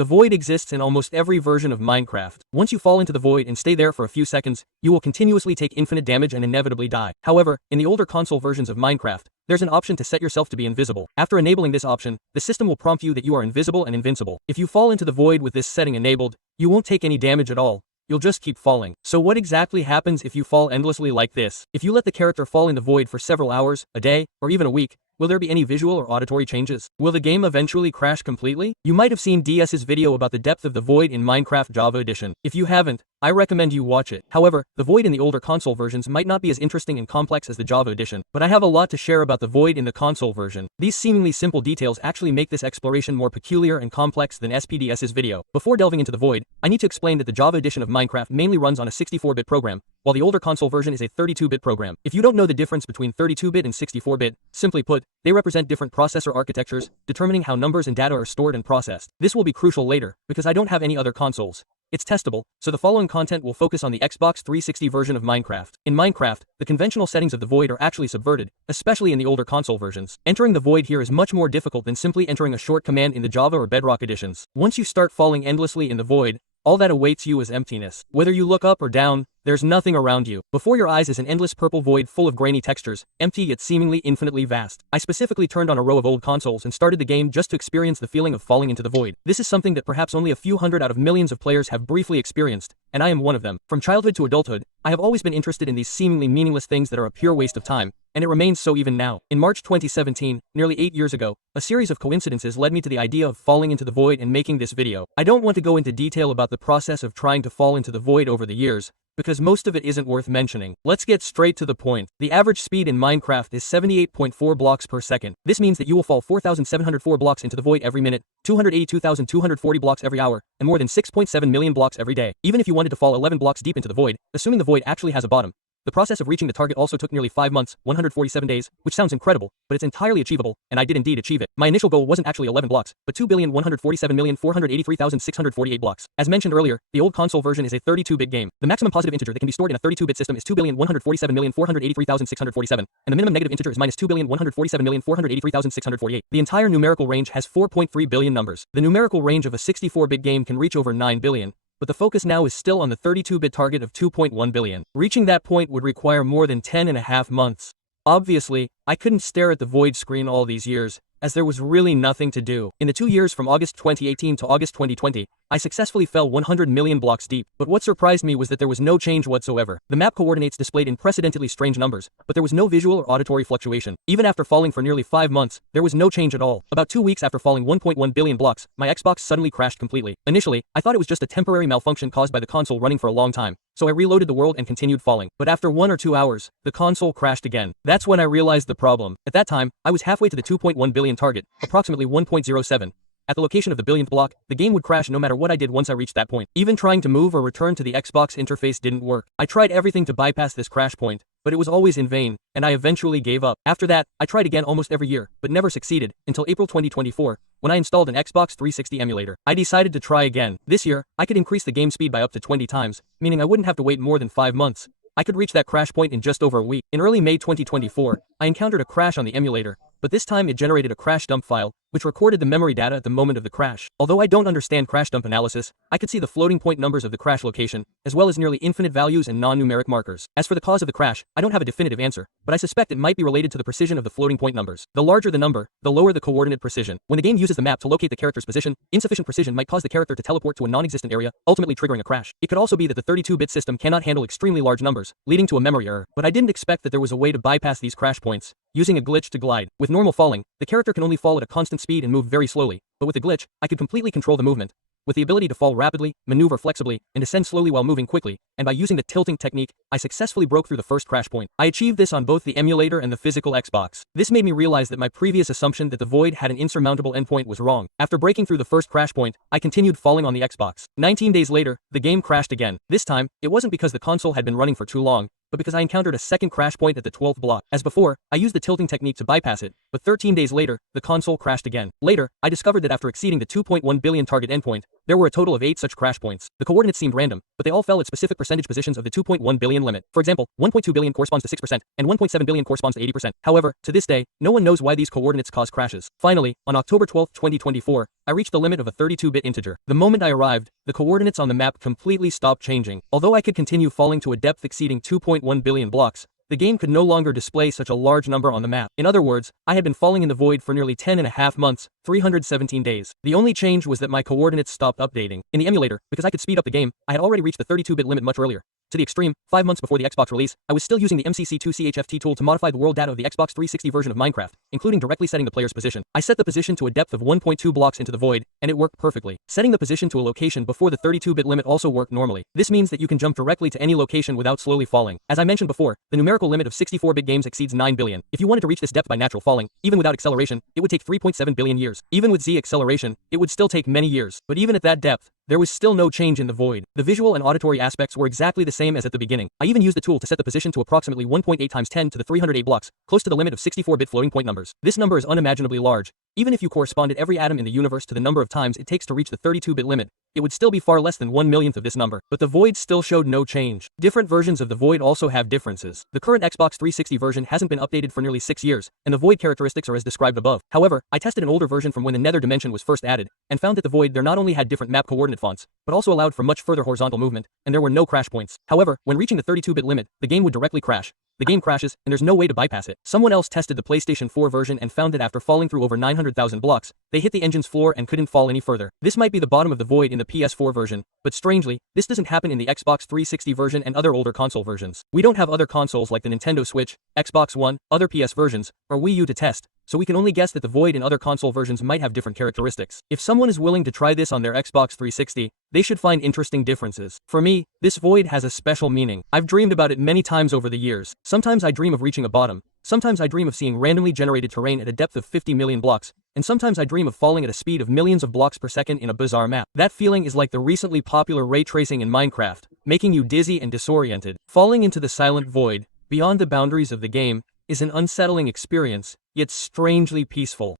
The void exists in almost every version of Minecraft. Once you fall into the void and stay there for a few seconds, you will continuously take infinite damage and inevitably die. However, in the older console versions of Minecraft, there's an option to set yourself to be invisible. After enabling this option, the system will prompt you that you are invisible and invincible. If you fall into the void with this setting enabled, you won't take any damage at all. You'll just keep falling. So what exactly happens if you fall endlessly like this? If you let the character fall in the void for several hours, a day, or even a week, will there be any visual or auditory changes? Will the game eventually crash completely? You might have seen DS's video about the depth of the void in Minecraft Java Edition. If you haven't, I recommend you watch it. However, the void in the older console versions might not be as interesting and complex as the Java Edition, but I have a lot to share about the void in the console version. These seemingly simple details actually make this exploration more peculiar and complex than SPDS's video. Before delving into the void, I need to explain that the Java Edition of Minecraft mainly runs on a 64-bit program, while the older console version is a 32-bit program. If you don't know the difference between 32-bit and 64-bit, simply put, they represent different processor architectures, determining how numbers and data are stored and processed. This will be crucial later, because I don't have any other consoles. It's testable, so the following content will focus on the Xbox 360 version of Minecraft. In Minecraft, the conventional settings of the void are actually subverted, especially in the older console versions. Entering the void here is much more difficult than simply entering a short command in the Java or Bedrock editions. Once you start falling endlessly in the void, all that awaits you is emptiness. Whether you look up or down, there's nothing around you. Before your eyes is an endless purple void full of grainy textures, empty yet seemingly infinitely vast. I specifically turned on a row of old consoles and started the game just to experience the feeling of falling into the void. This is something that perhaps only a few hundred out of millions of players have briefly experienced, and I am one of them. From childhood to adulthood, I have always been interested in these seemingly meaningless things that are a pure waste of time, and it remains so even now. In March 2017, nearly 8 years ago, a series of coincidences led me to the idea of falling into the void and making this video. I don't want to go into detail about the process of trying to fall into the void over the years, because most of it isn't worth mentioning. Let's get straight to the point. The average speed in Minecraft is 78.4 blocks per second. This means that you will fall 4,704 blocks into the void every minute, 282,240 blocks every hour, and more than 6.7 million blocks every day. Even if you wanted to fall 11 blocks deep into the void, assuming the void actually has a bottom, the process of reaching the target also took nearly 5 months, 147 days, which sounds incredible, but it's entirely achievable, and I did indeed achieve it. My initial goal wasn't actually 11 blocks, but 2,147,483,648 blocks. As mentioned earlier, the old console version is a 32-bit game. The maximum positive integer that can be stored in a 32-bit system is 2,147,483,647, and the minimum negative integer is minus 2,147,483,648. The entire numerical range has 4.3 billion numbers. The numerical range of a 64-bit game can reach over 9 billion. But the focus now is still on the 32-bit target of 2.1 billion. Reaching that point would require more than 10.5 months. Obviously, I couldn't stare at the void screen all these years, as there was really nothing to do. In the 2 years from August 2018 to August 2020, I successfully fell 100 million blocks deep, but what surprised me was that there was no change whatsoever. The map coordinates displayed unprecedentedly strange numbers, but there was no visual or auditory fluctuation. Even after falling for nearly 5 months, there was no change at all. About 2 weeks after falling 1.1 billion blocks, my Xbox suddenly crashed completely. Initially, I thought it was just a temporary malfunction caused by the console running for a long time, so I reloaded the world and continued falling. But after 1 or 2 hours, the console crashed again. That's when I realized the problem. At that time, I was halfway to the 2.1 billion target, approximately 1.07. At the location of the billionth block, the game would crash no matter what I did once I reached that point. Even trying to move or return to the Xbox interface didn't work. I tried everything to bypass this crash point, but it was always in vain, and I eventually gave up. After that, I tried again almost every year, but never succeeded, until April 2024, when I installed an Xbox 360 emulator. I decided to try again. This year, I could increase the game speed by up to 20 times, meaning I wouldn't have to wait more than 5 months. I could reach that crash point in just over a week. In early May 2024, I encountered a crash on the emulator, but this time it generated a crash dump file, which recorded the memory data at the moment of the crash. Although I don't understand crash dump analysis, I could see the floating point numbers of the crash location, as well as nearly infinite values and non-numeric markers. As for the cause of the crash, I don't have a definitive answer, but I suspect it might be related to the precision of the floating point numbers. The larger the number, the lower the coordinate precision. When the game uses the map to locate the character's position, insufficient precision might cause the character to teleport to a non-existent area, ultimately triggering a crash. It could also be that the 32-bit system cannot handle extremely large numbers, leading to a memory error. But I didn't expect that there was a way to bypass these crash points, using a glitch to glide. With normal falling, the character can only fall at a constant speed and move very slowly, but with the glitch, I could completely control the movement. With the ability to fall rapidly, maneuver flexibly, and descend slowly while moving quickly, and by using the tilting technique, I successfully broke through the first crash point. I achieved this on both the emulator and the physical Xbox. This made me realize that my previous assumption that the void had an insurmountable endpoint was wrong. After breaking through the first crash point, I continued falling on the Xbox. 19 days later, the game crashed again. This time, it wasn't because the console had been running for too long, but because I encountered a second crash point at the 12th block. As before, I used the tilting technique to bypass it, but 13 days later, the console crashed again. Later, I discovered that after exceeding the 2.1 billion target endpoint, There were a total of 8 such crash points. The coordinates seemed random, but they all fell at specific percentage positions of the 2.1 billion limit. For example, 1.2 billion corresponds to 6%, and 1.7 billion corresponds to 80%. However, to this day, no one knows why these coordinates cause crashes. Finally, on October 12, 2024, I reached the limit of a 32-bit integer. The moment I arrived, the coordinates on the map completely stopped changing. Although I could continue falling to a depth exceeding 2.1 billion blocks, the game could no longer display such a large number on the map. In other words, I had been falling in the void for nearly 10.5 months, 317 days. The only change was that my coordinates stopped updating. In the emulator, because I could speed up the game, I had already reached the 32-bit limit much earlier. To the extreme, 5 months before the Xbox release, I was still using the MCC2CHFT tool to modify the world data of the Xbox 360 version of Minecraft, including directly setting the player's position. I set the position to a depth of 1.2 blocks into the void, and it worked perfectly. Setting the position to a location before the 32-bit limit also worked normally. This means that you can jump directly to any location without slowly falling. As I mentioned before, the numerical limit of 64-bit games exceeds 9 billion. If you wanted to reach this depth by natural falling, even without acceleration, it would take 3.7 billion years. Even with Z acceleration, it would still take many years. But even at that depth, there was still no change in the void. The visual and auditory aspects were exactly the same as at the beginning. I even used the tool to set the position to approximately 1.8 times 10 to the 308 blocks, close to the limit of 64-bit floating point numbers. This number is unimaginably large. Even if you corresponded every atom in the universe to the number of times it takes to reach the 32-bit limit, it would still be far less than 1/millionth of this number. But the void still showed no change. Different versions of the void also have differences. The current Xbox 360 version hasn't been updated for nearly 6 years, and the void characteristics are as described above. However, I tested an older version from when the nether dimension was first added, and found that the void there not only had different map coordinate fonts, but also allowed for much further horizontal movement, and there were no crash points. However, when reaching the 32-bit limit, the game would directly crash. The game crashes, and there's no way to bypass it. Someone else tested the PlayStation 4 version and found that after falling through over 900,000 blocks, they hit the engine's floor and couldn't fall any further. This might be the bottom of the void in the PS4 version, but strangely, this doesn't happen in the Xbox 360 version and other older console versions. We don't have other consoles like the Nintendo Switch, Xbox One, other PS versions, or Wii U to test, so we can only guess that the void in other console versions might have different characteristics. If someone is willing to try this on their Xbox 360, they should find interesting differences. For me, this void has a special meaning. I've dreamed about it many times over the years. Sometimes I dream of reaching a bottom. Sometimes I dream of seeing randomly generated terrain at a depth of 50 million blocks, and sometimes I dream of falling at a speed of millions of blocks per second in a bizarre map. That feeling is like the recently popular ray tracing in Minecraft, making you dizzy and disoriented. Falling into the silent void, beyond the boundaries of the game, is an unsettling experience, yet strangely peaceful.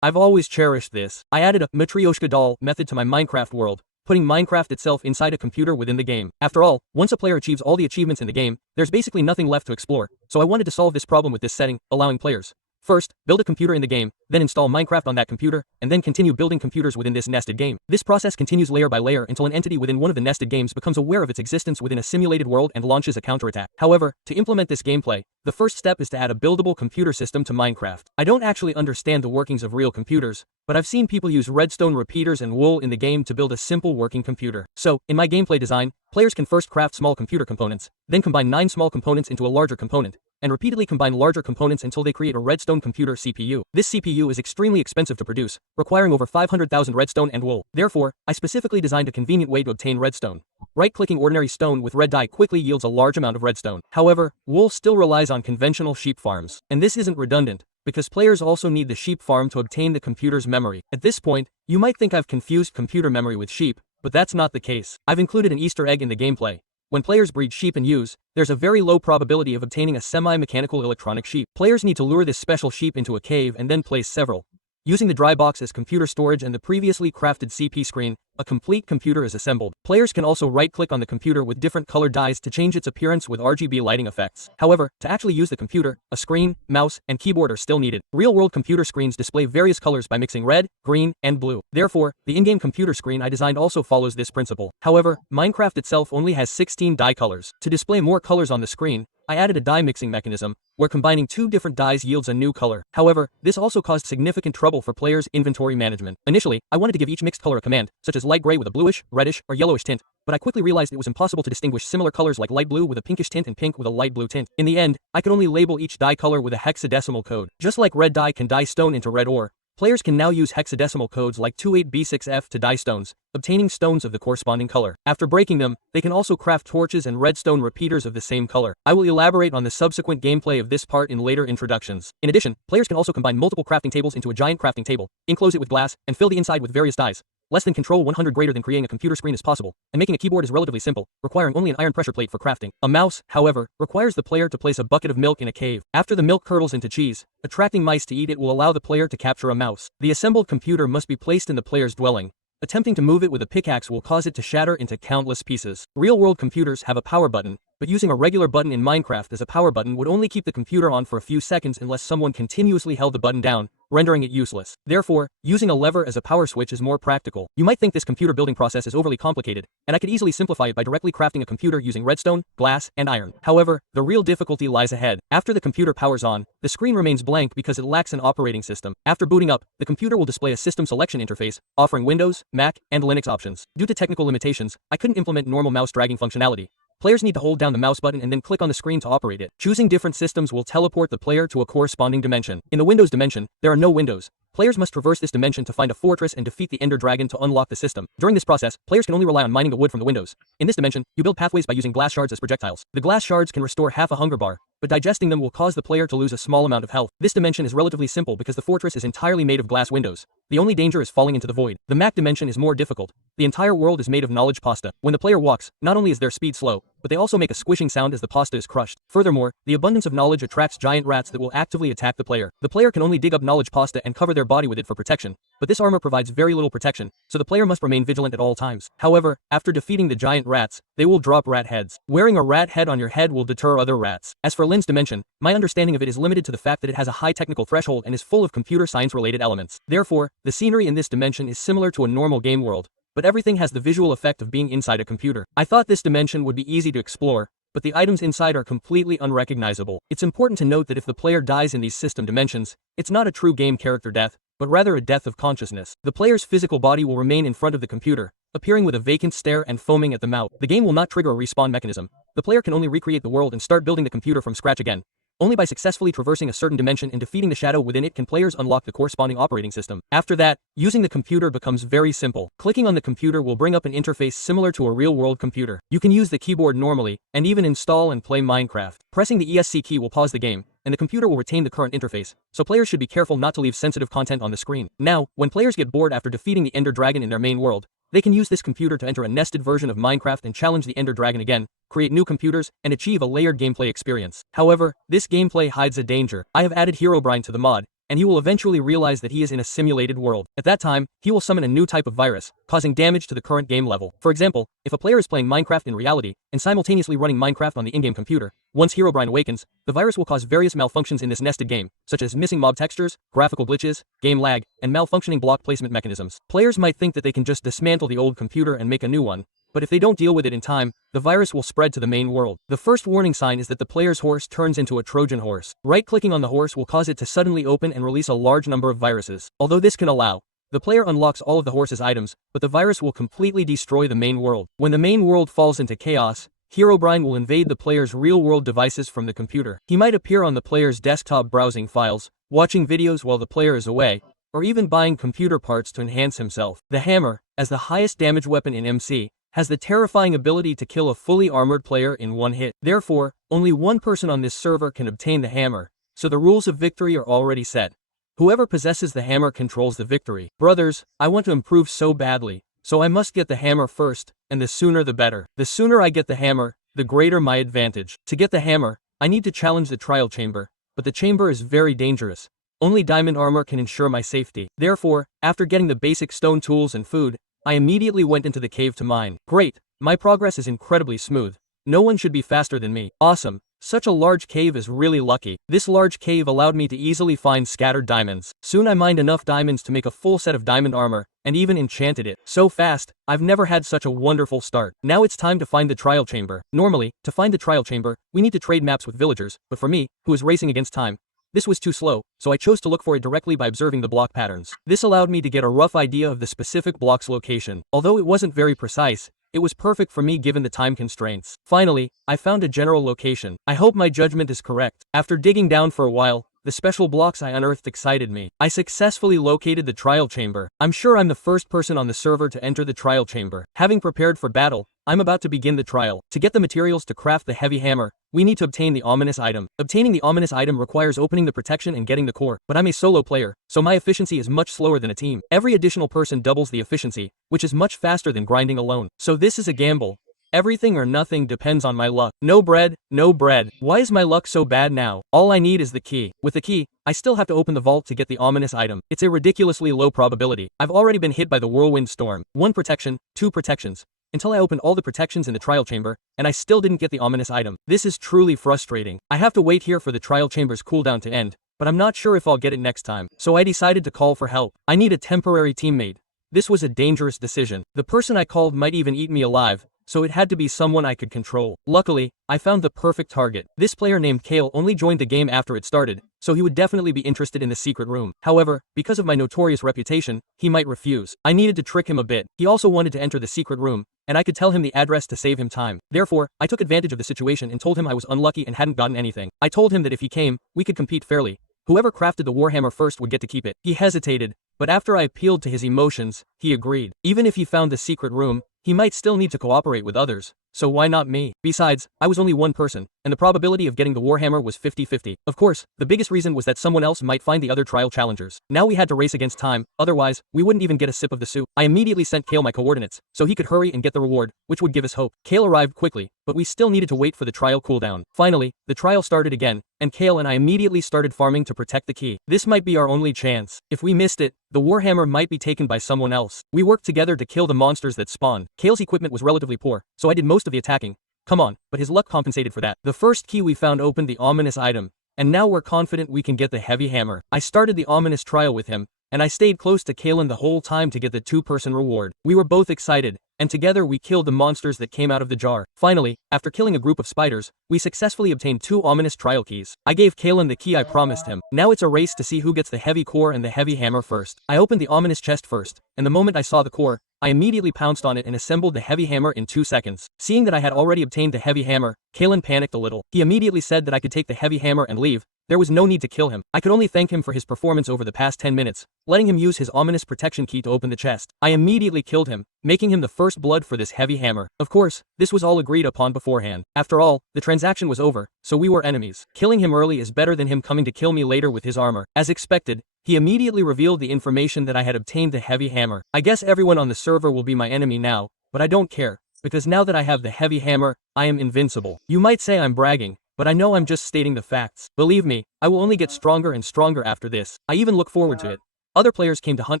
I've always cherished this. I added a Matryoshka doll method to my Minecraft world, putting Minecraft itself inside a computer within the game. After all, once a player achieves all the achievements in the game, there's basically nothing left to explore, so I wanted to solve this problem with this setting, allowing players first, build a computer in the game, then install Minecraft on that computer, and then continue building computers within this nested game. This process continues layer by layer until an entity within one of the nested games becomes aware of its existence within a simulated world and launches a counterattack. However, to implement this gameplay, the first step is to add a buildable computer system to Minecraft. I don't actually understand the workings of real computers, but I've seen people use redstone repeaters and wool in the game to build a simple working computer. So, in my gameplay design, players can first craft small computer components, then combine 9 small components into a larger component, and repeatedly combine larger components until they create a redstone computer CPU. This CPU is extremely expensive to produce, requiring over 500,000 redstone and wool. Therefore, I specifically designed a convenient way to obtain redstone. Right-clicking ordinary stone with red dye quickly yields a large amount of redstone. However, wool still relies on conventional sheep farms, and this isn't redundant, because players also need the sheep farm to obtain the computer's memory. At this point, you might think I've confused computer memory with sheep, but that's not the case. I've included an Easter egg in the gameplay. When players breed sheep and ewes, there's a very low probability of obtaining a semi-mechanical electronic sheep. Players need to lure this special sheep into a cave and then place several. Using the dry box as computer storage and the previously crafted CP screen, a complete computer is assembled. Players can also right-click on the computer with different colored dyes to change its appearance with RGB lighting effects. However, to actually use the computer, a screen, mouse, and keyboard are still needed. Real-world computer screens display various colors by mixing red, green, and blue. Therefore, the in-game computer screen I designed also follows this principle. However, Minecraft itself only has 16 dye colors. To display more colors on the screen, I added a dye mixing mechanism, where combining 2 different dyes yields a new color. However, this also caused significant trouble for players' inventory management. Initially, I wanted to give each mixed color a command, such as light gray with a bluish, reddish, or yellowish tint, but I quickly realized it was impossible to distinguish similar colors like light blue with a pinkish tint and pink with a light blue tint. In the end, I could only label each dye color with a hexadecimal code. Just like red dye can dye stone into red ore, players can now use hexadecimal codes like 28B6F to dye stones, obtaining stones of the corresponding color. After breaking them, they can also craft torches and redstone repeaters of the same color. I will elaborate on the subsequent gameplay of this part in later introductions. In addition, players can also combine multiple crafting tables into a giant crafting table, enclose it with glass, and fill the inside with various dyes. Less than control 100 greater than creating a computer screen is possible, and making a keyboard is relatively simple, requiring only an iron pressure plate for crafting. A mouse, however, requires the player to place a bucket of milk in a cave. After the milk curdles into cheese, attracting mice to eat it will allow the player to capture a mouse. The assembled computer must be placed in the player's dwelling, Attempting to move it with a pickaxe will cause it to shatter into countless pieces. Real-world computers have a power button, but using a regular button in Minecraft as a power button would only keep the computer on for a few seconds unless someone continuously held the button down, rendering it useless. Therefore, using a lever as a power switch is more practical. You might think this computer building process is overly complicated, and I could easily simplify it by directly crafting a computer using redstone, glass, and iron. However, the real difficulty lies ahead. After the computer powers on, the screen remains blank because it lacks an operating system. After booting up, the computer will display a system selection interface, offering Windows, Mac, and Linux options. Due to technical limitations, I couldn't implement normal mouse dragging functionality. Players need to hold down the mouse button and then click on the screen to operate it. Choosing different systems will teleport the player to a corresponding dimension. In the Windows dimension, there are no windows. Players must traverse this dimension to find a fortress and defeat the Ender Dragon to unlock the system. During this process, players can only rely on mining the wood from the windows. In this dimension, you build pathways by using glass shards as projectiles. The glass shards can restore half a hunger bar, but digesting them will cause the player to lose a small amount of health. This dimension is relatively simple because the fortress is entirely made of glass windows. The only danger is falling into the void. The Mac dimension is more difficult. The entire world is made of knowledge pasta. When the player walks, not only is their speed slow, but they also make a squishing sound as the pasta is crushed. Furthermore, the abundance of knowledge attracts giant rats that will actively attack the player. The player can only dig up knowledge pasta and cover their body with it for protection, but this armor provides very little protection, so the player must remain vigilant at all times. However, after defeating the giant rats, they will drop rat heads. Wearing a rat head on your head will deter other rats. As for Lynn's dimension, my understanding of it is limited to the fact that it has a high technical threshold and is full of computer science related elements. Therefore, the scenery in this dimension is similar to a normal game world, but everything has the visual effect of being inside a computer. I thought this dimension would be easy to explore, but the items inside are completely unrecognizable. It's important to note that if the player dies in these system dimensions, it's not a true game character death, but rather a death of consciousness. The player's physical body will remain in front of the computer, appearing with a vacant stare and foaming at the mouth. The game will not trigger a respawn mechanism. The player can only recreate the world and start building the computer from scratch again. Only by successfully traversing a certain dimension and defeating the shadow within it can players unlock the corresponding operating system. After that, using the computer becomes very simple. Clicking on the computer will bring up an interface similar to a real-world computer. You can use the keyboard normally, and even install and play Minecraft. Pressing the ESC key will pause the game, and the computer will retain the current interface, so players should be careful not to leave sensitive content on the screen. Now, when players get bored after defeating the Ender Dragon in their main world, they can use this computer to enter a nested version of Minecraft and challenge the Ender Dragon again, create new computers, and achieve a layered gameplay experience. However, this gameplay hides a danger. I have added Herobrine to the mod, and he will eventually realize that he is in a simulated world. At that time, he will summon a new type of virus, causing damage to the current game level. For example, if a player is playing Minecraft in reality, and simultaneously running Minecraft on the in-game computer, once Herobrine awakens, the virus will cause various malfunctions in this nested game, such as missing mob textures, graphical glitches, game lag, and malfunctioning block placement mechanisms. Players might think that they can just dismantle the old computer and make a new one, but if they don't deal with it in time, the virus will spread to the main world. The first warning sign is that the player's horse turns into a Trojan horse. Right-clicking on the horse will cause it to suddenly open and release a large number of viruses. Although this can allow, the player unlocks all of the horse's items, but the virus will completely destroy the main world. When the main world falls into chaos, Herobrine will invade the player's real-world devices from the computer. He might appear on the player's desktop browsing files, watching videos while the player is away, or even buying computer parts to enhance himself. The hammer, as the highest damage weapon in MC, has the terrifying ability to kill a fully armored player in one hit. Therefore, only one person on this server can obtain the hammer, so the rules of victory are already set. Whoever possesses the hammer controls the victory. Brothers, I want to improve so badly, so I must get the hammer first, and the sooner the better. The sooner I get the hammer, the greater my advantage. To get the hammer, I need to challenge the trial chamber, but the chamber is very dangerous. Only diamond armor can ensure my safety. Therefore, after getting the basic stone tools and food, I immediately went into the cave to mine. Great, my progress is incredibly smooth. No one should be faster than me. Awesome, such a large cave is really lucky. This large cave allowed me to easily find scattered diamonds. Soon I mined enough diamonds to make a full set of diamond armor, and even enchanted it. So fast, I've never had such a wonderful start. Now it's time to find the trial chamber. Normally, to find the trial chamber, we need to trade maps with villagers, but for me, who is racing against time, this was too slow, so I chose to look for it directly by observing the block patterns. This allowed me to get a rough idea of the specific block's location. Although it wasn't very precise, it was perfect for me given the time constraints. Finally, I found a general location. I hope my judgment is correct. After digging down for a while, the special blocks I unearthed excited me. I successfully located the trial chamber. I'm sure I'm the first person on the server to enter the trial chamber. Having prepared for battle, I'm about to begin the trial. To get the materials to craft the heavy hammer, we need to obtain the ominous item. Obtaining the ominous item requires opening the protection and getting the core, but I'm a solo player, so my efficiency is much slower than a team. Every additional person doubles the efficiency, which is much faster than grinding alone. So this is a gamble. Everything or nothing depends on my luck. No bread, no bread. Why is my luck so bad now? All I need is the key. With the key, I still have to open the vault to get the ominous item. It's a ridiculously low probability. I've already been hit by the whirlwind storm. 1 protection, 2 protections. Until I opened all the protections in the trial chamber, and I still didn't get the ominous item. This is truly frustrating. I have to wait here for the trial chamber's cooldown to end, but I'm not sure if I'll get it next time. So I decided to call for help. I need a temporary teammate. This was a dangerous decision. The person I called might even eat me alive, so it had to be someone I could control. Luckily, I found the perfect target. This player named Kale only joined the game after it started, so he would definitely be interested in the secret room. However, because of my notorious reputation, he might refuse. I needed to trick him a bit. He also wanted to enter the secret room, and I could tell him the address to save him time. Therefore, I took advantage of the situation and told him I was unlucky and hadn't gotten anything. I told him that if he came, we could compete fairly. Whoever crafted the Warhammer first would get to keep it. He hesitated, but after I appealed to his emotions, he agreed. Even if he found the secret room, he might still need to cooperate with others. So why not me? Besides, I was only one person, and the probability of getting the Warhammer was 50-50. Of course, the biggest reason was that someone else might find the other trial challengers. Now we had to race against time, otherwise, we wouldn't even get a sip of the soup. I immediately sent Kale my coordinates, so he could hurry and get the reward, which would give us hope. Kale arrived quickly, but we still needed to wait for the trial cooldown. Finally, the trial started again, and Kale and I immediately started farming to protect the key. This might be our only chance. If we missed it, the Warhammer might be taken by someone else. We worked together to kill the monsters that spawned. Kale's equipment was relatively poor, so I did most of the attacking. Come on, but his luck compensated for that. The first key we found opened the ominous item, and now we're confident we can get the heavy hammer. I started the ominous trial with him, and I stayed close to Kalen the whole time to get the 2-person reward. We were both excited, and together we killed the monsters that came out of the jar. Finally, after killing a group of spiders, we successfully obtained 2 ominous trial keys. I gave Kalen the key I promised him. Now it's a race to see who gets the heavy core and the heavy hammer first. I opened the ominous chest first, and the moment I saw the core, I immediately pounced on it and assembled the heavy hammer in 2 seconds. Seeing that I had already obtained the heavy hammer, Kalen panicked a little. He immediately said that I could take the heavy hammer and leave. There was no need to kill him. I could only thank him for his performance over the past 10 minutes, letting him use his ominous protection key to open the chest. I immediately killed him, making him the first blood for this heavy hammer. Of course, this was all agreed upon beforehand. After all, the transaction was over, so we were enemies. Killing him early is better than him coming to kill me later with his armor. As expected, he immediately revealed the information that I had obtained the heavy hammer. I guess everyone on the server will be my enemy now, but I don't care, because now that I have the heavy hammer, I am invincible. You might say I'm bragging, but I know I'm just stating the facts. Believe me, I will only get stronger and stronger after this. I even look forward to it. Other players came to hunt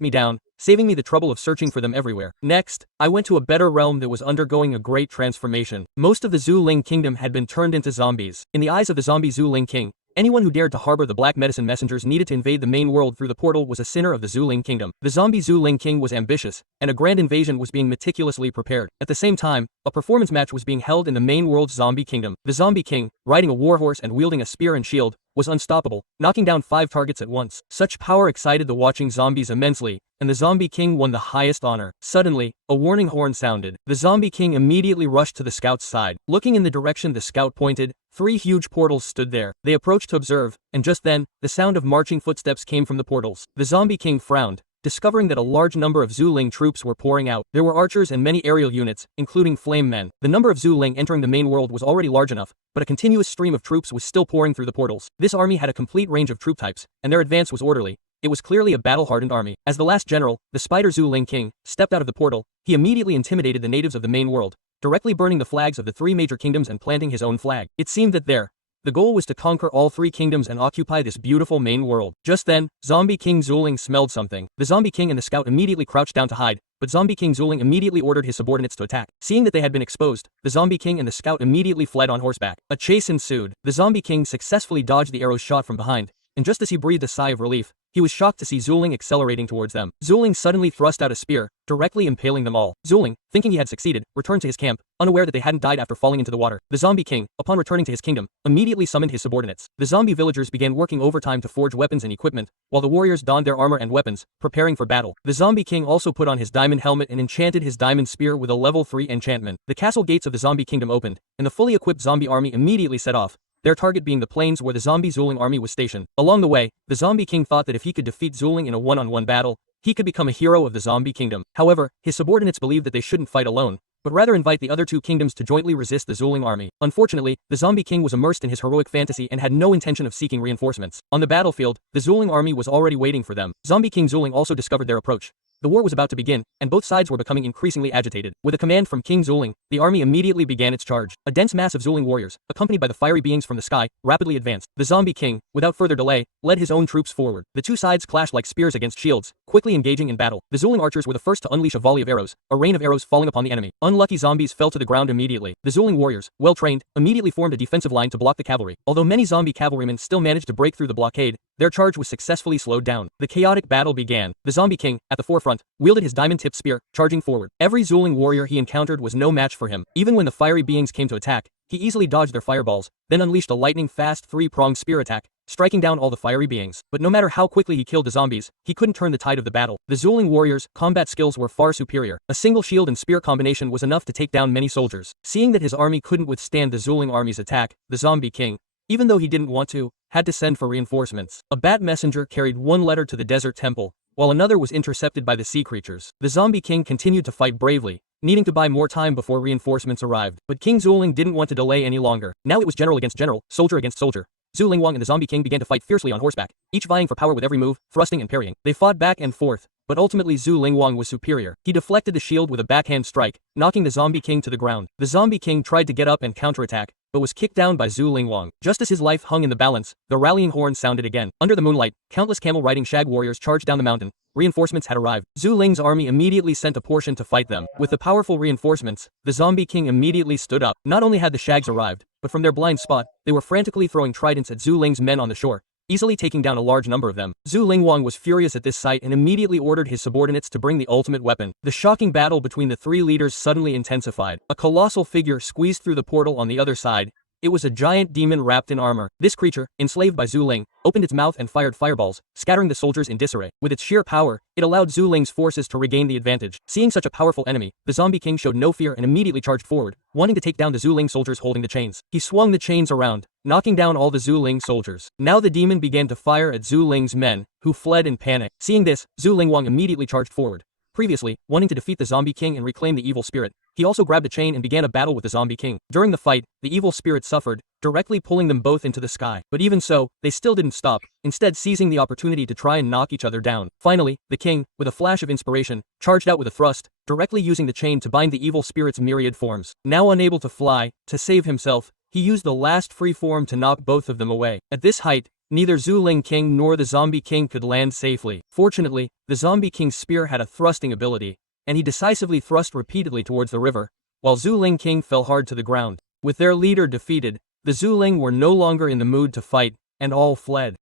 me down, saving me the trouble of searching for them everywhere. Next, I went to a better realm that was undergoing a great transformation. Most of the Zhu Ling kingdom had been turned into zombies. In the eyes of the zombie Zhu Ling king, anyone who dared to harbor the black medicine messengers needed to invade the main world through the portal was a sinner of the Zhu Ling kingdom. The zombie Zhu Ling king was ambitious, and a grand invasion was being meticulously prepared. At the same time, a performance match was being held in the main world's zombie kingdom. The zombie king, riding a warhorse and wielding a spear and shield, was unstoppable, knocking down 5 targets at once. Such power excited the watching zombies immensely, and the zombie king won the highest honor. Suddenly, a warning horn sounded. The zombie king immediately rushed to the scout's side. Looking in the direction the scout pointed, 3 huge portals stood there. They approached to observe, and just then, the sound of marching footsteps came from the portals. The zombie king frowned, discovering that a large number of Zhu Ling troops were pouring out. There were archers and many aerial units, including flame men. The number of Zhu Ling entering the main world was already large enough, but a continuous stream of troops was still pouring through the portals. This army had a complete range of troop types, and their advance was orderly. It was clearly a battle-hardened army. As the last general, the Spider Zhu Ling king, stepped out of the portal, he immediately intimidated the natives of the main world, directly burning the flags of the 3 major kingdoms and planting his own flag. It seemed that the goal was to conquer all 3 kingdoms and occupy this beautiful main world. Just then, Zombie King Zhu Ling smelled something. The Zombie King and the scout immediately crouched down to hide, but Zombie King Zhu Ling immediately ordered his subordinates to attack. Seeing that they had been exposed, the Zombie King and the scout immediately fled on horseback. A chase ensued. The Zombie King successfully dodged the arrows shot from behind, and just as he breathed a sigh of relief, he was shocked to see Zhu Ling accelerating towards them. Zhu Ling suddenly thrust out a spear, directly impaling them all. Zhu Ling, thinking he had succeeded, returned to his camp, unaware that they hadn't died after falling into the water. The Zombie King, upon returning to his kingdom, immediately summoned his subordinates. The zombie villagers began working overtime to forge weapons and equipment, while the warriors donned their armor and weapons, preparing for battle. The Zombie King also put on his diamond helmet and enchanted his diamond spear with a level 3 enchantment. The castle gates of the zombie kingdom opened, and the fully equipped zombie army immediately set off, their target being the plains where the zombie Zhu Ling army was stationed. Along the way, the Zombie King thought that if he could defeat Zhu Ling in a one-on-one battle, he could become a hero of the zombie kingdom. However, his subordinates believed that they shouldn't fight alone, but rather invite the other 2 kingdoms to jointly resist the Zhu Ling army. Unfortunately, the Zombie King was immersed in his heroic fantasy and had no intention of seeking reinforcements. On the battlefield, the Zhu Ling army was already waiting for them. Zombie King Zhu Ling also discovered their approach. The war was about to begin, and both sides were becoming increasingly agitated. With a command from King Zuling, the army immediately began its charge. A dense mass of Zuling warriors, accompanied by the fiery beings from the sky, rapidly advanced. The zombie king, without further delay, led his own troops forward. The two sides clashed like spears against shields, quickly engaging in battle. The Zuling archers were the first to unleash a volley of arrows, a rain of arrows falling upon the enemy. Unlucky zombies fell to the ground immediately. The Zuling warriors, well trained, immediately formed a defensive line to block the cavalry. Although many zombie cavalrymen still managed to break through the blockade, their charge was successfully slowed down. The chaotic battle began. The zombie king, at the forefront, wielded his diamond-tipped spear, charging forward. Every Zuling warrior he encountered was no match for him. Even when the fiery beings came to attack, he easily dodged their fireballs, then unleashed a lightning-fast three-pronged spear attack, striking down all the fiery beings. But no matter how quickly he killed the zombies, he couldn't turn the tide of the battle. The Zuling warriors' combat skills were far superior. A single shield and spear combination was enough to take down many soldiers. Seeing that his army couldn't withstand the Zuling army's attack, the zombie king, even though he didn't want to, had to send for reinforcements. A bat messenger carried one letter to the desert temple, while another was intercepted by the sea creatures. The zombie king continued to fight bravely, needing to buy more time before reinforcements arrived. But King Zuling didn't want to delay any longer. Now it was general against general, soldier against soldier. Zhu Lingwang and the zombie king began to fight fiercely on horseback, each vying for power with every move, thrusting and parrying. They fought back and forth, but ultimately Zhu Lingwang was superior. He deflected the shield with a backhand strike, knocking the zombie king to the ground. The zombie king tried to get up and counterattack, but was kicked down by Zhu Lingwang. Just as his life hung in the balance, the rallying horn sounded again. Under the moonlight, countless camel-riding shag warriors charged down the mountain. Reinforcements had arrived. Zhu Ling's army immediately sent a portion to fight them. With the powerful reinforcements, the zombie king immediately stood up. Not only had the shags arrived, but from their blind spot, they were frantically throwing tridents at Zhu Ling's men on the shore, easily taking down a large number of them. Zhu Lingwang was furious at this sight and immediately ordered his subordinates to bring the ultimate weapon. The shocking battle between the three leaders suddenly intensified. A colossal figure squeezed through the portal on the other side. It was a giant demon wrapped in armor. This creature, enslaved by Zhu Ling, opened its mouth and fired fireballs, scattering the soldiers in disarray. With its sheer power, it allowed Zhu Ling's forces to regain the advantage. Seeing such a powerful enemy, the zombie king showed no fear and immediately charged forward, wanting to take down the Zhu Ling soldiers holding the chains. He swung the chains around, knocking down all the Zhu Ling soldiers. Now the demon began to fire at Zhu Ling's men, who fled in panic. Seeing this, Zhu Lingwang immediately charged forward. Previously, wanting to defeat the zombie king and reclaim the evil spirit, he also grabbed a chain and began a battle with the zombie king. During the fight, the evil spirit suffered, directly pulling them both into the sky. But even so, they still didn't stop, instead seizing the opportunity to try and knock each other down. Finally, the king, with a flash of inspiration, charged out with a thrust, directly using the chain to bind the evil spirit's myriad forms. Now unable to fly, to save himself, he used the last free form to knock both of them away. At this height, neither Zhu Ling king nor the zombie king could land safely. Fortunately, the zombie king's spear had a thrusting ability, and he decisively thrust repeatedly towards the river, while Zhu Ling king fell hard to the ground. With their leader defeated, the Zhu Ling were no longer in the mood to fight, and all fled.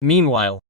Meanwhile,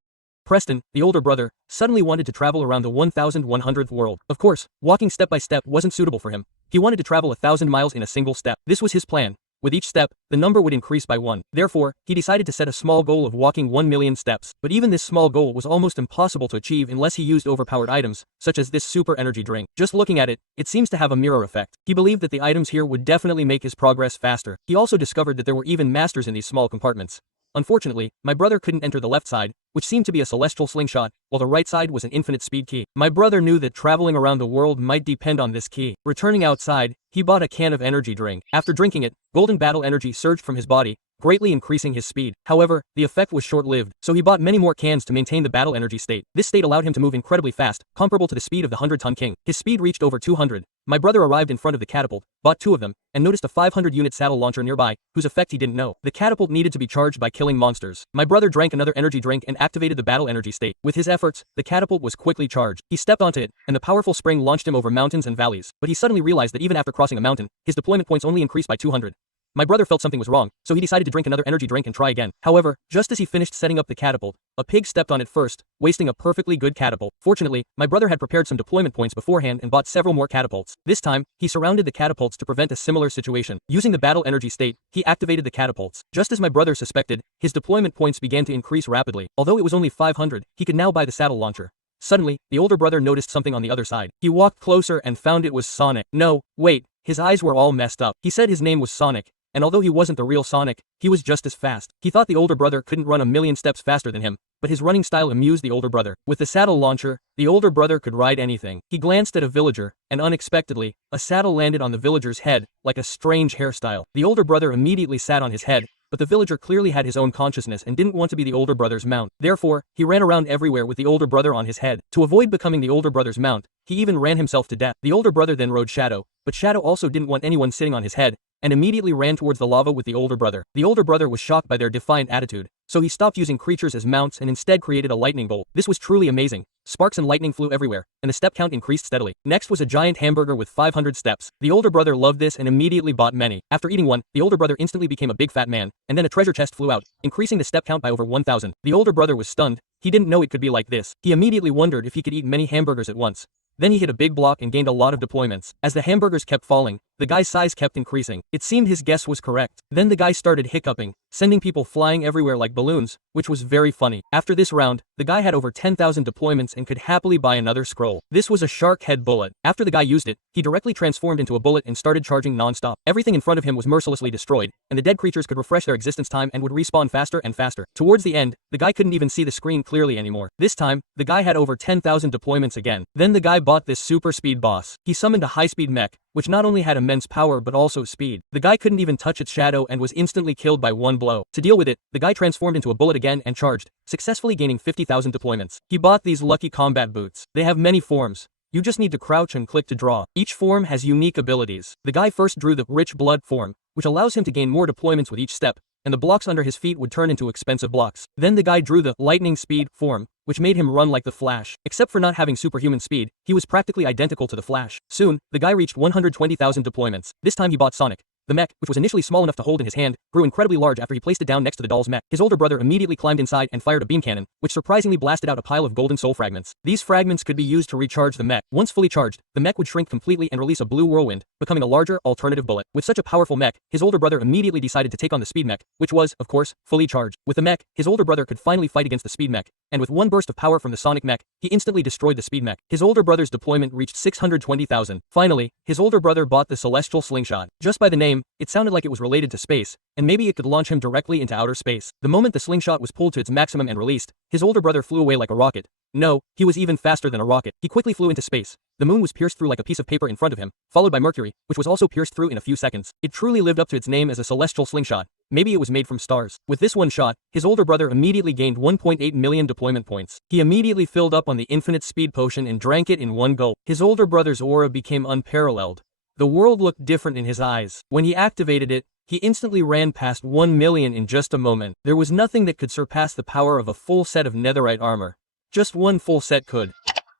Preston, the older brother, suddenly wanted to travel around the 1100th world. Of course, walking step by step wasn't suitable for him. He wanted to travel 1,000 miles in a single step. This was his plan. With each step, the number would increase by 1. Therefore, he decided to set a small goal of walking 1 million steps. But even this small goal was almost impossible to achieve unless he used overpowered items, such as this super energy drink. Just looking at it, it seems to have a mirror effect. He believed that the items here would definitely make his progress faster. He also discovered that there were even masters in these small compartments. Unfortunately, my brother couldn't enter the left side, which seemed to be a celestial slingshot, while the right side was an infinite speed key. My brother knew that traveling around the world might depend on this key. Returning outside, he bought a can of energy drink. After drinking it, golden battle energy surged from his body, greatly increasing his speed. However, the effect was short-lived, so he bought many more cans to maintain the battle energy state. This state allowed him to move incredibly fast, comparable to the speed of the 100-ton king. His speed reached over 200. My brother arrived in front of the catapult, bought 2 of them, and noticed a 500-unit saddle launcher nearby, whose effect he didn't know. The catapult needed to be charged by killing monsters. My brother drank another energy drink and activated the battle energy state. With his efforts, the catapult was quickly charged. He stepped onto it, and the powerful spring launched him over mountains and valleys. But he suddenly realized that even after crossing a mountain, his deployment points only increased by 200. My brother felt something was wrong, so he decided to drink another energy drink and try again. However, just as he finished setting up the catapult, a pig stepped on it first, wasting a perfectly good catapult. Fortunately, my brother had prepared some deployment points beforehand and bought several more catapults. This time, he surrounded the catapults to prevent a similar situation. Using the battle energy state, he activated the catapults. Just as my brother suspected, his deployment points began to increase rapidly. Although it was only 500, he could now buy the saddle launcher. Suddenly, the older brother noticed something on the other side. He walked closer and found it was Sonic. No, wait, his eyes were all messed up. He said his name was Sonic, and although he wasn't the real Sonic, he was just as fast. He thought the older brother couldn't run 1,000,000 steps faster than him, but his running style amused the older brother. With the saddle launcher, the older brother could ride anything. He glanced at a villager, and unexpectedly, a saddle landed on the villager's head, like a strange hairstyle. The older brother immediately sat on his head, but the villager clearly had his own consciousness and didn't want to be the older brother's mount. Therefore, he ran around everywhere with the older brother on his head. To avoid becoming the older brother's mount, he even ran himself to death. The older brother then rode Shadow, but Shadow also didn't want anyone sitting on his head, and immediately ran towards the lava with the older brother. The older brother was shocked by their defiant attitude, so he stopped using creatures as mounts and instead created a lightning bolt. This was truly amazing. Sparks and lightning flew everywhere, and the step count increased steadily. Next was a giant hamburger with 500 steps. The older brother loved this and immediately bought many. After eating one, the older brother instantly became a big fat man, and then a treasure chest flew out, increasing the step count by over 1,000. The older brother was stunned. He didn't know it could be like this. He immediately wondered if he could eat many hamburgers at once. Then he hit a big block and gained a lot of deployments. As the hamburgers kept falling, the guy's size kept increasing. It seemed his guess was correct. Then the guy started hiccuping, sending people flying everywhere like balloons, which was very funny. After this round, the guy had over 10,000 deployments and could happily buy another scroll. This was a shark head bullet. After the guy used it, he directly transformed into a bullet and started charging non-stop. Everything in front of him was mercilessly destroyed, and the dead creatures could refresh their existence time and would respawn faster and faster. Towards the end, the guy couldn't even see the screen clearly anymore. This time, the guy had over 10,000 deployments again. Then the guy bought this super speed boss. He summoned a high-speed mech, which not only had immense power but also speed. The guy couldn't even touch its shadow and was instantly killed by one blow. To deal with it, the guy transformed into a bullet again and charged, successfully gaining 50,000 deployments. He bought these lucky combat boots. They have many forms. You just need to crouch and click to draw. Each form has unique abilities. The guy first drew the rich blood form, which allows him to gain more deployments with each step, and the blocks under his feet would turn into expensive blocks. Then the guy drew the lightning speed form, which made him run like the Flash. Except for not having superhuman speed, he was practically identical to the Flash. Soon, the guy reached 120,000 deployments. This time he bought Sonic. The mech, which was initially small enough to hold in his hand, grew incredibly large after he placed it down next to the doll's mech. His older brother immediately climbed inside and fired a beam cannon, which surprisingly blasted out a pile of golden soul fragments. These fragments could be used to recharge the mech. Once fully charged, the mech would shrink completely and release a blue whirlwind, becoming a larger, alternative bullet. With such a powerful mech, his older brother immediately decided to take on the speed mech, which was, of course, fully charged. With the mech, his older brother could finally fight against the speed mech, and with one burst of power from the sonic mech, he instantly destroyed the speed mech. His older brother's deployment reached 620,000. Finally, his older brother bought the celestial slingshot. Just by the name, it sounded like it was related to space, and maybe it could launch him directly into outer space. The moment the slingshot was pulled to its maximum and released, his older brother flew away like a rocket. No, he was even faster than a rocket. He quickly flew into space. The moon was pierced through like a piece of paper in front of him, followed by Mercury, which was also pierced through in a few seconds. It truly lived up to its name as a celestial slingshot. Maybe it was made from stars. With this one shot, his older brother immediately gained 1.8 million deployment points. He immediately filled up on the infinite speed potion and drank it in one gulp. His older brother's aura became unparalleled. The world looked different in his eyes. When he activated it, he instantly ran past 1 million in just a moment. There was nothing that could surpass the power of a full set of netherite armor. Just one full set could.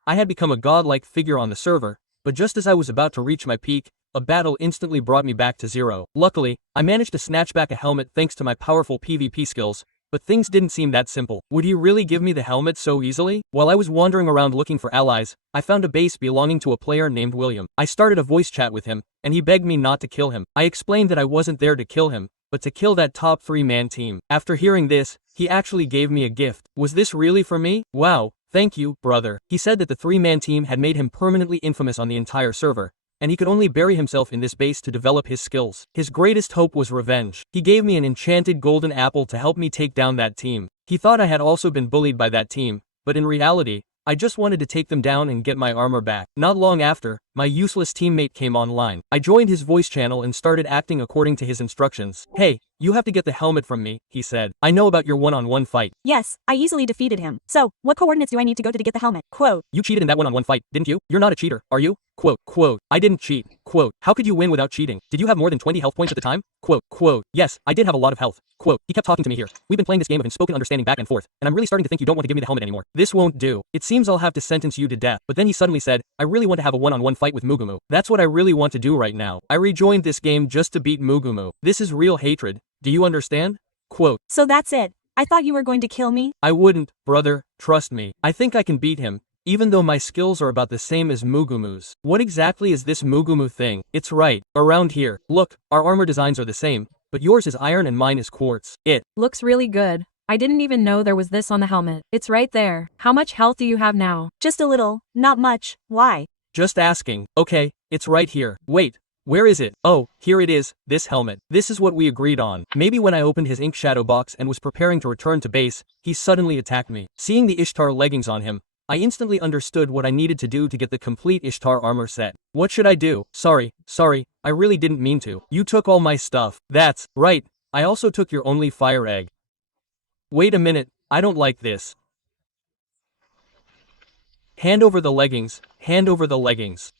I had become a godlike figure on the server, but just as I was about to reach my peak, a battle instantly brought me back to zero. Luckily, I managed to snatch back a helmet thanks to my powerful PvP skills, but things didn't seem that simple. Would he really give me the helmet so easily? While I was wandering around looking for allies, I found a base belonging to a player named William. I started a voice chat with him, and he begged me not to kill him. I explained that I wasn't there to kill him, but to kill that top 3-man team. After hearing this, he actually gave me a gift. Was this really for me? Wow, thank you, brother. He said that the 3-man team had made him permanently infamous on the entire server, and he could only bury himself in this base to develop his skills. His greatest hope was revenge. He gave me an enchanted golden apple to help me take down that team. He thought I had also been bullied by that team, but in reality, I just wanted to take them down and get my armor back. Not long after, my useless teammate came online. I joined his voice channel and started acting according to his instructions. Hey, you have to get the helmet from me, he said. I know about your one-on-one fight. Yes, I easily defeated him. So, what coordinates do I need to go to get the helmet? Quote. You cheated in that one-on-one fight, didn't you? You're not a cheater, are you? Quote, I didn't cheat. Quote, how could you win without cheating? Did you have more than 20 health points at the time? Quote, yes, I did have a lot of health. Quote, he kept talking to me here. We've been playing this game of unspoken understanding back and forth, and I'm really starting to think you don't want to give me the helmet anymore. This won't do. It seems I'll have to sentence you to death. But then he suddenly said, I really want to have a one-on-one fight with Mugumu. That's what I really want to do right now. I rejoined this game just to beat Mugumu. This is real hatred. Do you understand? Quote, so that's it. I thought you were going to kill me? I wouldn't, brother, trust me. I think I can beat him, even though my skills are about the same as Mugumu's. What exactly is this Mugumu thing? It's right, around here. Look, our armor designs are the same, but yours is iron and mine is quartz. It looks really good. I didn't even know there was this on the helmet. It's right there. How much health do you have now? Just a little, not much. Why? Just asking. Okay, it's right here. Wait. Where is it? Oh, here it is, this helmet. This is what we agreed on. Maybe when I opened his ink shadow box and was preparing to return to base, he suddenly attacked me. Seeing the Ishtar leggings on him, I instantly understood what I needed to do to get the complete Ishtar armor set. What should I do? Sorry, I really didn't mean to. You took all my stuff. That's right. I also took your only fire egg. Wait a minute, I don't like this. Hand over the leggings, hand over the leggings.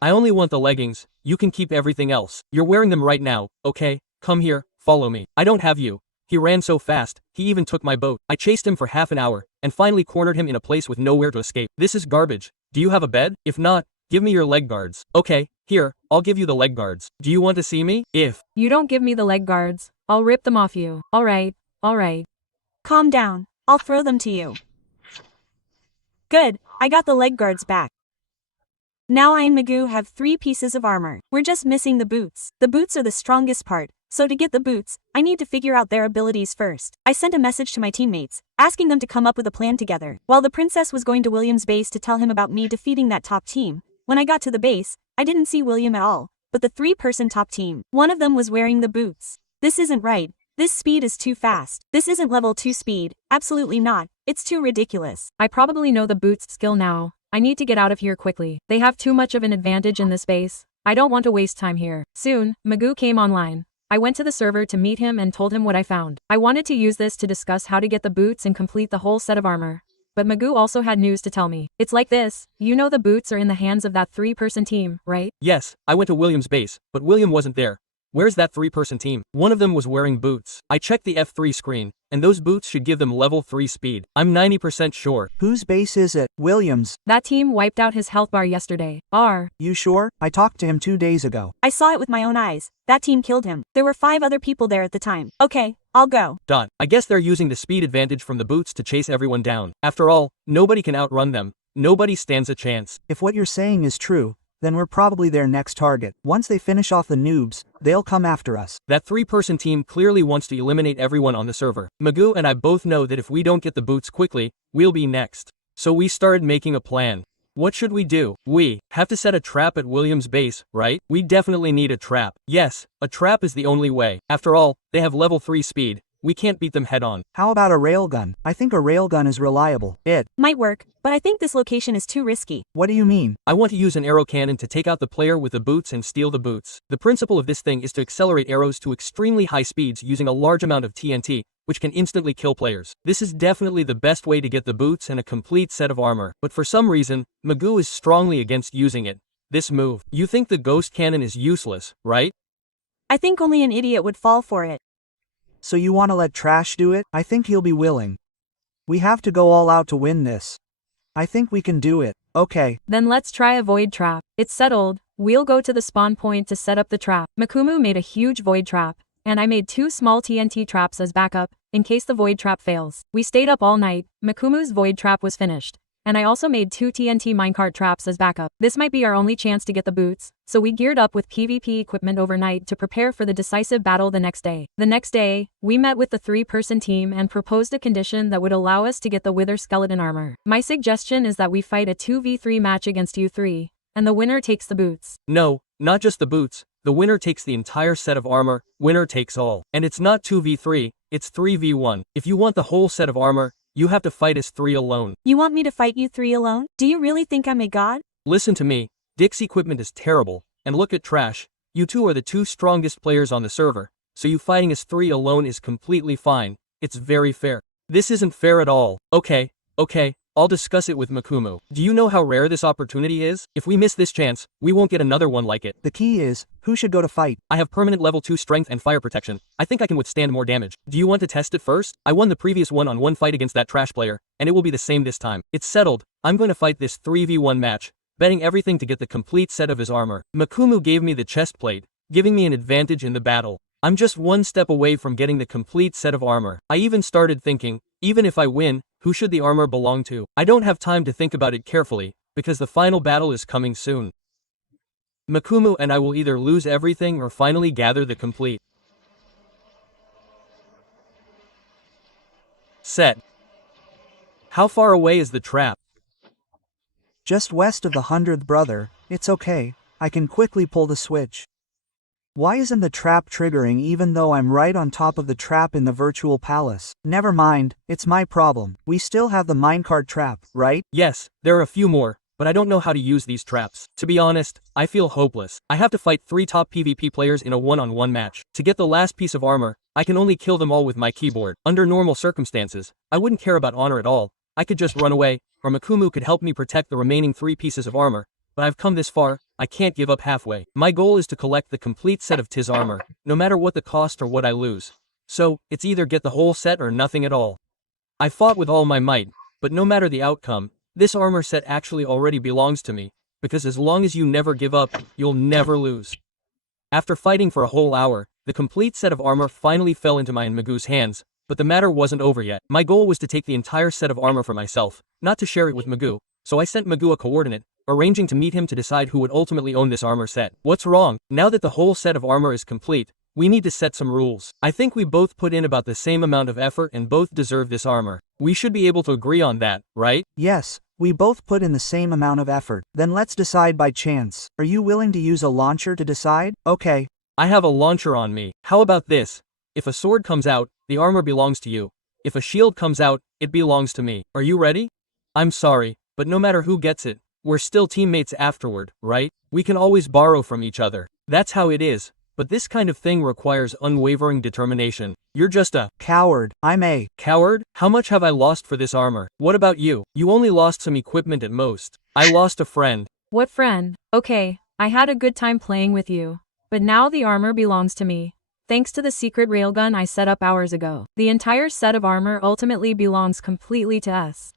I only want the leggings, you can keep everything else. You're wearing them right now, okay? Come here, follow me. I don't have you. He ran so fast, he even took my boat. I chased him for half an hour, and finally cornered him in a place with nowhere to escape. This is garbage. Do you have a bed? If not, give me your leg guards. Okay, here, I'll give you the leg guards. Do you want to see me? If You don't give me the leg guards, I'll rip them off you. Alright. Calm down. I'll throw them to you. Good, I got the leg guards back. Now I and Magoo have 3 pieces of armor. We're just missing the boots. The boots are the strongest part, so to get the boots, I need to figure out their abilities first. I sent a message to my teammates, asking them to come up with a plan together. While the princess was going to William's base to tell him about me defeating that top team, when I got to the base, I didn't see William at all, but the 3-person top team. One of them was wearing the boots. This isn't right. This speed is too fast. This isn't level 2 speed. Absolutely not. It's too ridiculous. I probably know the boots skill now. I need to get out of here quickly. They have too much of an advantage in this base. I don't want to waste time here. Soon, Magoo came online. I went to the server to meet him and told him what I found. I wanted to use this to discuss how to get the boots and complete the whole set of armor. But Magoo also had news to tell me. It's like this, you know the boots are in the hands of that 3-person team, right? Yes, I went to William's base, but William wasn't there. Where's that 3-person team? One of them was wearing boots. I checked the F3 screen, and those boots should give them level 3 speed. I'm 90% sure. Whose base is it? Williams. That team wiped out his health bar yesterday. You sure? I talked to him 2 days ago. I saw it with my own eyes. That team killed him. There were 5 other people there at the time. Okay, I'll go. I guess they're using the speed advantage from the boots to chase everyone down. After all, nobody can outrun them. Nobody stands a chance. If what you're saying is true, then we're probably their next target. Once they finish off the noobs, they'll come after us. That 3-person team clearly wants to eliminate everyone on the server. Magoo and I both know that if we don't get the boots quickly, we'll be next. So we started making a plan. What should we do? We have to set a trap at William's base, right? We definitely need a trap. Yes, a trap is the only way. After all, they have level 3 speed. We can't beat them head on. How about a railgun? I think a railgun is reliable. It might work, but I think this location is too risky. What do you mean? I want to use an arrow cannon to take out the player with the boots and steal the boots. The principle of this thing is to accelerate arrows to extremely high speeds using a large amount of TNT, which can instantly kill players. This is definitely the best way to get the boots and a complete set of armor, but for some reason, Magoo is strongly against using it. This move. You think the ghost cannon is useless, right? I think only an idiot would fall for it. So you want to let Trash do it? I think he'll be willing. We have to go all out to win this. I think we can do it. Okay. Then let's try a void trap. It's settled. We'll go to the spawn point to set up the trap. Makumu made a huge void trap, and I made 2 small TNT traps as backup, in case the void trap fails. We stayed up all night. Makumu's void trap was finished. And I also made 2 TNT minecart traps as backup. This might be our only chance to get the boots, so we geared up with PvP equipment overnight to prepare for the decisive battle the next day. The next day, we met with the 3-person team and proposed a condition that would allow us to get the Wither skeleton armor. My suggestion is that we fight a 2v3 match against you 3, and the winner takes the boots. No, not just the boots. The winner takes the entire set of armor, winner takes all. And it's not 2v3, it's 3v1. If you want the whole set of armor, you have to fight us 3 alone. You want me to fight you 3 alone? Do you really think I'm a god? Listen to me, Dick's equipment is terrible, and look at Trash. You 2 are the 2 strongest players on the server, so you fighting us 3 alone is completely fine. It's very fair. This isn't fair at all. Okay, I'll discuss it with Makumu. Do you know how rare this opportunity is? If we miss this chance, we won't get another one like it. The key is, who should go to fight? I have permanent level 2 strength and fire protection. I think I can withstand more damage. Do you want to test it first? I won the previous 1-on-1 fight against that Trash player, and it will be the same this time. It's settled. I'm going to fight this 3v1 match, betting everything to get the complete set of his armor. Makumu gave me the chest plate, giving me an advantage in the battle. I'm just 1 step away from getting the complete set of armor. I even started thinking, even if I win, who should the armor belong to? I don't have time to think about it carefully, because the final battle is coming soon. Makumu and I will either lose everything or finally gather the complete set. How far away is the trap? Just west of the 100th brother. It's okay, I can quickly pull the switch. Why isn't the trap triggering even though I'm right on top of the trap in the virtual palace? Never mind, it's my problem. We still have the minecart trap, right? Yes, there are a few more, but I don't know how to use these traps. To be honest, I feel hopeless. I have to fight 3 top PvP players in a one-on-one match. To get the last piece of armor, I can only kill them all with my keyboard. Under normal circumstances, I wouldn't care about honor at all. I could just run away, or Makumu could help me protect the remaining 3 pieces of armor, but I've come this far, I can't give up halfway. My goal is to collect the complete set of Tiz armor, no matter what the cost or what I lose. So, it's either get the whole set or nothing at all. I fought with all my might, but no matter the outcome, this armor set actually already belongs to me, because as long as you never give up, you'll never lose. After fighting for a whole hour, the complete set of armor finally fell into my and Magu's hands, but the matter wasn't over yet. My goal was to take the entire set of armor for myself, not to share it with Magu, so I sent Magu a coordinate, arranging to meet him to decide who would ultimately own this armor set. What's wrong? Now that the whole set of armor is complete, we need to set some rules. I think we both put in about the same amount of effort and both deserve this armor. We should be able to agree on that, right? Yes, we both put in the same amount of effort. Then let's decide by chance. Are you willing to use a launcher to decide? Okay. I have a launcher on me. How about this? If a sword comes out, the armor belongs to you. If a shield comes out, it belongs to me. Are you ready? I'm sorry, but no matter who gets it, we're still teammates afterward, right? We can always borrow from each other. That's how it is. But this kind of thing requires unwavering determination. You're just a coward. I'm a coward? How much have I lost for this armor? What about you? You only lost some equipment at most. I lost a friend. What friend? Okay, I had a good time playing with you. But now the armor belongs to me. Thanks to the secret railgun I set up hours ago. The entire set of armor ultimately belongs completely to us.